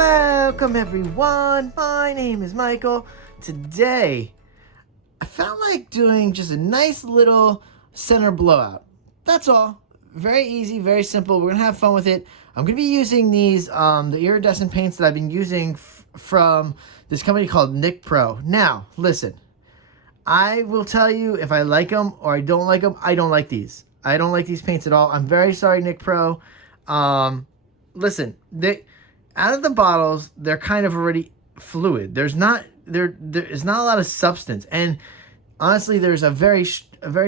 Welcome everyone, my name is Michael. Today, I felt like doing just a nice little center blowout. That's all. Very easy, very simple. We're gonna have fun with it. I'm gonna be using these, the iridescent paints that I've been using from this company called Nic Pro. Now, listen, I will tell you if I like them or I don't like them. I don't like these. I don't like these paints at all. I'm very sorry, Nic Pro. Listen, out of the bottles, they're kind of already fluid. There is not a lot of substance, and honestly, there's a very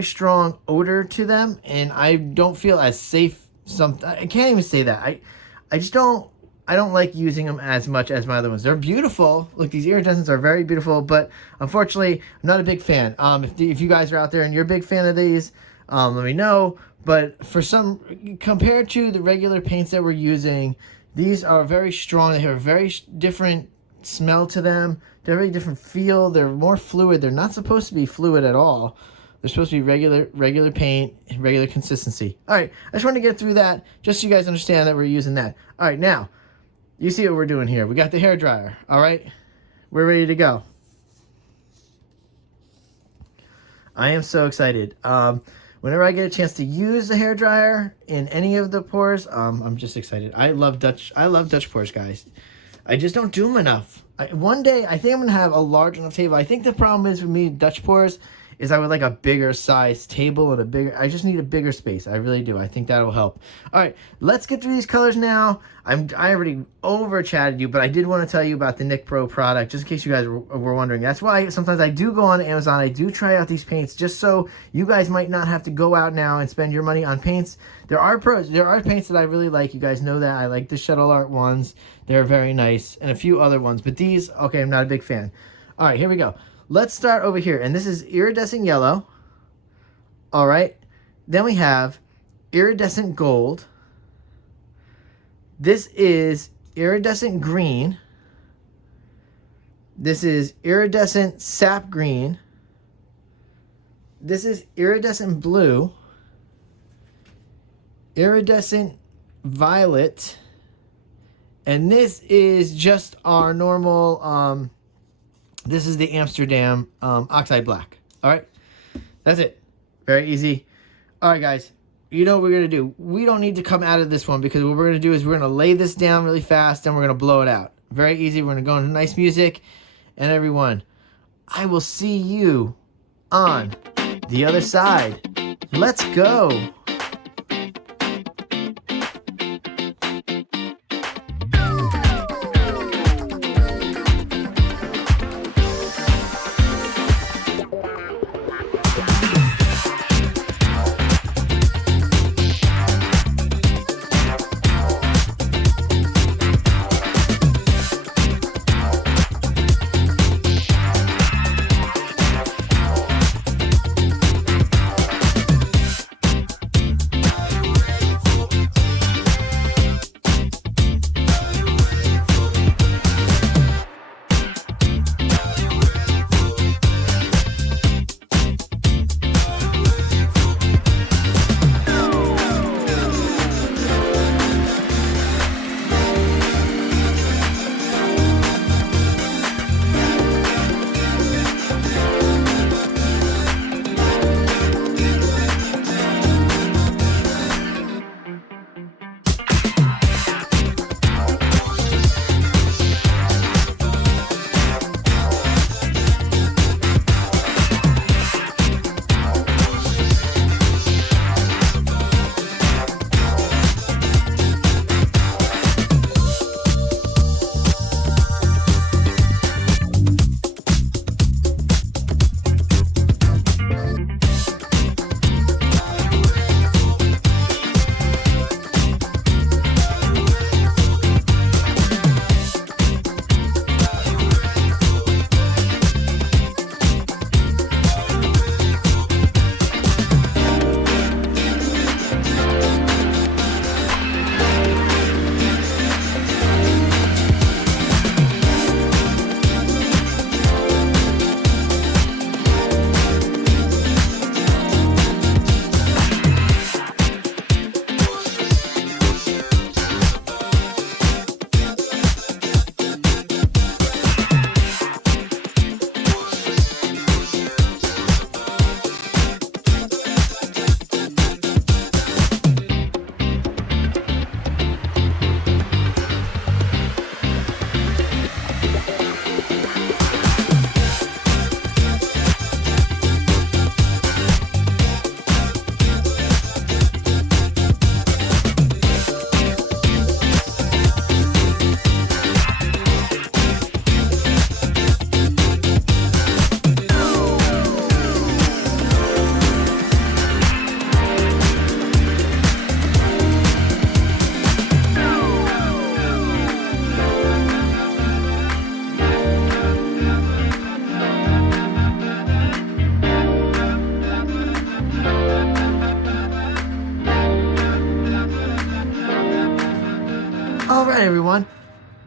strong odor to them, and I don't feel as safe. I can't even say that. I just don't. I don't like using them as much as my other ones. They're beautiful. Look, these iridescents are very beautiful, but unfortunately, I'm not a big fan. If you guys are out there and you're a big fan of these, let me know. But compared to the regular paints that we're using, these are very strong. They have a very different smell to them. They're a very different feel. They're more fluid. They're not supposed to be fluid at all. They're supposed to be regular paint, regular consistency. All right, I just wanted to get through that, just so you guys understand that we're using that. All right, now, you see what we're doing here. We got the hair dryer, all right? We're ready to go. I am so excited. Whenever I get a chance to use the hair dryer in any of the pours, I'm just excited. I love Dutch pours, guys. I just don't do them enough. One day, I think I'm gonna have a large enough table. I think the problem is with me Dutch pours is I would like a bigger size table and I just need a bigger space. I really do. I think that'll help. All right, let's get through these colors now. I already over chatted you, but I did want to tell you about the Nic Pro product, just in case you guys were wondering. That's why sometimes I do go on Amazon. I do try out these paints, just so you guys might not have to go out now and spend your money on paints. There are paints that I really like. You guys know that. I like the shuttle art ones. They're very nice, and a few other ones. But these, okay, I'm not a big fan. All right, here we go. Let's start over here, and this is iridescent yellow. All right, then we have iridescent gold. This is iridescent green. This is iridescent sap green. This is iridescent blue. Iridescent violet. And this is just our normal, this is the Amsterdam oxide black. All right, that's it. Very easy. All right, guys, you know what we're going to do. We don't need to come out of this one, because what we're going to do is we're going to lay this down really fast, and we're going to blow it out. Very easy. We're going to go into nice music. And everyone, I will see you on the other side. Let's go.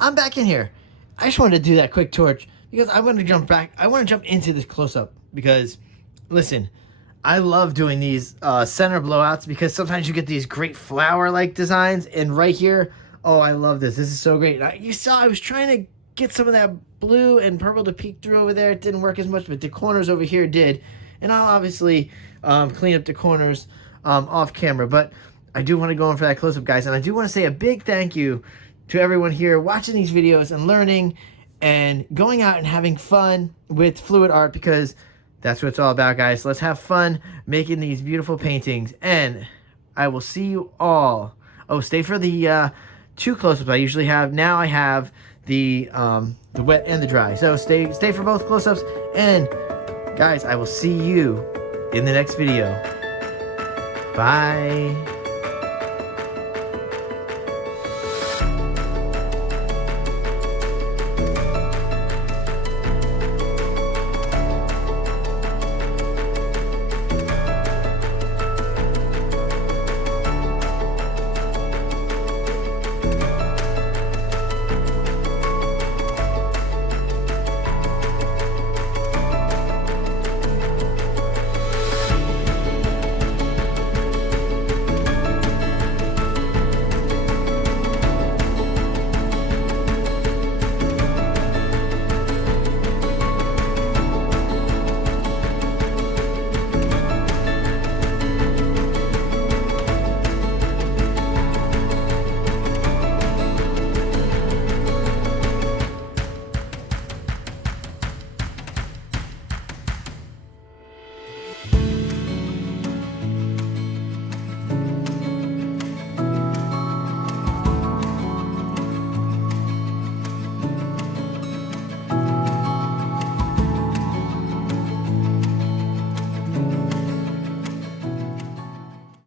I'm back in here. I just wanted to do that quick torch because I want to jump back. I want to jump into this close-up because, listen, I love doing these center blowouts because sometimes you get these great flower-like designs. And right here, oh, I love this. This is so great. You saw I was trying to get some of that blue and purple to peek through over there. It didn't work as much, but the corners over here did. And I'll obviously clean up the corners off camera. But I do want to go in for that close-up, guys. And I do want to say a big thank you to everyone here watching these videos and learning and going out and having fun with fluid art, because that's what it's all about, guys. Let's have fun making these beautiful paintings. And I will see you all. Oh, stay for the 2 close-ups I usually have. Now I have the wet and the dry. So stay for both close-ups. And guys, I will see you in the next video. Bye.